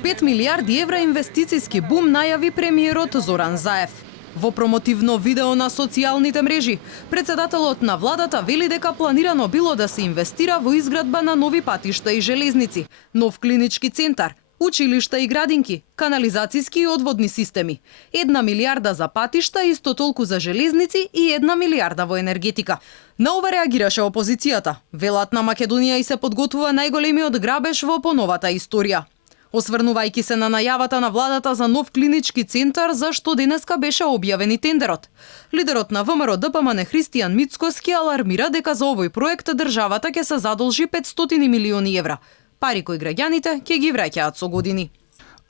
5 милиарди евра инвестицијски бум најави премиерот Зоран Заев. Во промотивно видео на социјалните мрежи, председателот на владата вели дека планирано било да се инвестира во изградба на нови патишта и железници, нов клинички центар, училишта и градинки, канализацијски и одводни системи, 1 милиарда за патишта, исто толку за железници и 1 милиарда во енергетика. На ова реагираше опозицијата. Велат на Македонија и се подготвува најголемиот грабеж во поновата историја. Осврнувајќи се на најавата на владата за нов клинички центар, за што денеска беше објавен и тендерот. Лидерот на ВМРО ДПМН Христијан Мицкоски алармира дека за овој проект државата ќе се задолжи 500 милиони евра, пари кои граѓаните ќе ги враќаат со години.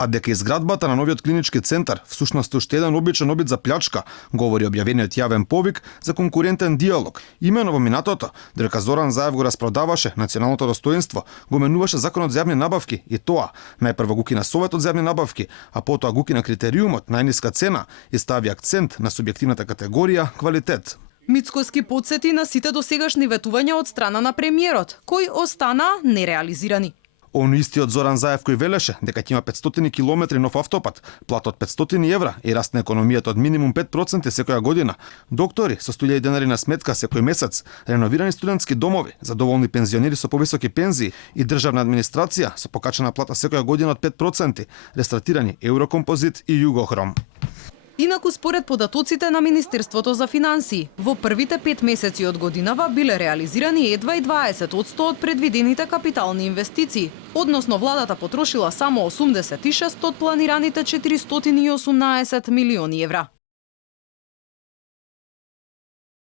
А дека изградбата на новиот клинички центар всушност уште еден обичен обид за плячка, говори објавениот јавен повик за конкурентен диалог. Имено во минатото, дека Зоран Заев го распродаваше националното достоинство, го менуваше законот за јавни набавки и тоа најпрво го кина Советот за јавни набавки, а потоа го кина критериумот најниска цена и стави акцент на субјективната категорија квалитет. Мицкоски потсети на сите досегашни ветувања од страна на премиерот, кои остана нереализирани. Он истиот Зоран Заев кој велеше дека ќе има 500 километри нов автопат, плат од 500 евра и раст на економијата од минимум 5% секоја година, доктори со 100.000 денари на сметка секој месец, реновирани студентски домови, задоволни пензионери со повисоки пензии и државна администрација со покачена плата секоја година од 5%, рестартирани Еврокомпозит и Југохром. Инаку, според податоците на Министерството за финансии, во првите 5 месеци од годинава биле реализирани едва и 20% од предвидените капитални инвестиции, односно владата потрошила само 86 од планираните 418 милиони евра.